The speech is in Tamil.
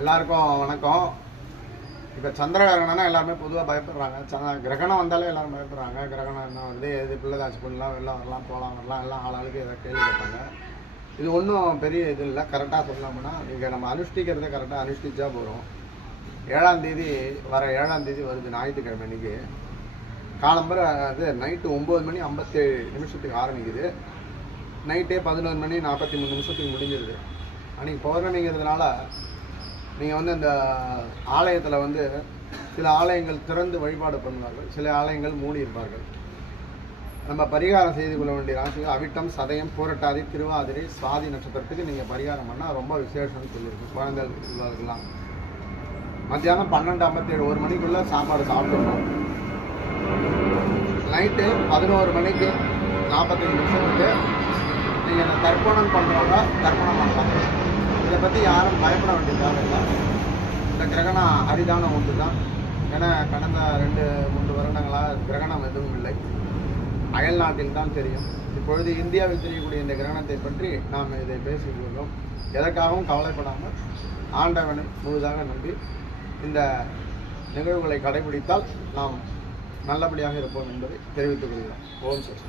எல்லாருக்கும் வணக்கம். இப்போ சந்திர கிரகணம்னா எல்லாருமே பொதுவாக பயப்படுறாங்க. ச கிரகணம் வந்தாலே எல்லாரும் பயப்படுறாங்க. கிரகணம் என்ன வருது எது பிள்ளைதாச்சு பண்ணலாம் வெளில வரலாம் போகலாம் வரலாம் எல்லாம் ஆளாளுக்கு எதாவது கேள்வி கேட்பாங்க. இது ஒன்றும் பெரிய இது இல்லை. கரெக்டாக சொல்லலாம்னா இங்கே நம்ம அனுஷ்டிக்கிறத கரெக்டாக அனுஷ்டிச்சா போகிறோம் ஏழாம் தேதி வர ஏழாம் தேதி வருது ஞாயிற்றுக்கிழமை இன்னைக்கு. காலம்பர அது நைட்டு ஒம்பது மணி ஐம்பத்தேழு நிமிஷத்துக்கு ஆரம்பிக்குது நைட்டே பதினொன்று மணி நாற்பத்தி மூணு நிமிஷத்துக்கு முடிஞ்சிருது. அன்றைக்கி பௌர்ணமிங்கிறதுனால நீங்கள் வந்து அந்த ஆலயத்தில் வந்து சில ஆலயங்கள் திறந்து வழிபாடு பண்ணுவார்கள். சில ஆலயங்கள் மூடி இருப்பார்கள். நம்ம பரிகாரம் செய்து கொள்ள வேண்டிய ராசிகள் அவிட்டம் சதயம் பூரட்டாதி திருவாதிரை சுவாதி நட்சத்திரத்துக்கு நீங்கள் பரிகாரம் பண்ணால் ரொம்ப விசேஷம்னு சொல்லியிருக்கு குழந்தைகளுக்கெல்லாம் மத்தியானம் பன்னெண்டு ஐம்பத்தேழு ஒரு மணிக்குள்ளே சாப்பாடு சாப்பிடணும் நைட்டு பதினோரு மணிக்கு நாற்பத்தஞ்சு நிமிஷத்துக்கு நீங்கள் தர்ப்பணம் பண்ணுறவங்க தர்ப்பணம் பண்ணலாம். இதை பற்றி யாரும் பயப்பட வேண்டியதாக இல்லை கிரகணம் அரிதான ஒன்று தான் ஏன்னா கடந்த ரெண்டு மூன்று வருடங்களாக கிரகணம் எதுவும் இல்லை. அயல் நாட்டில் தான் தெரியும். இப்பொழுது இந்தியாவில் தெரியக்கூடிய இந்த கிரகணத்தை பற்றி நாம் இதை பேசிக்கொள்கிறோம் எதற்காகவும் கவலைப்படாமல் ஆண்டவனை முழுதாக நம்பி இந்த நிகழ்வுகளை கடைபிடித்தால் நாம் நல்லபடியாக இருப்போம் என்பதை தெரிவித்துக் கொள்கிறோம். ஓம் சரி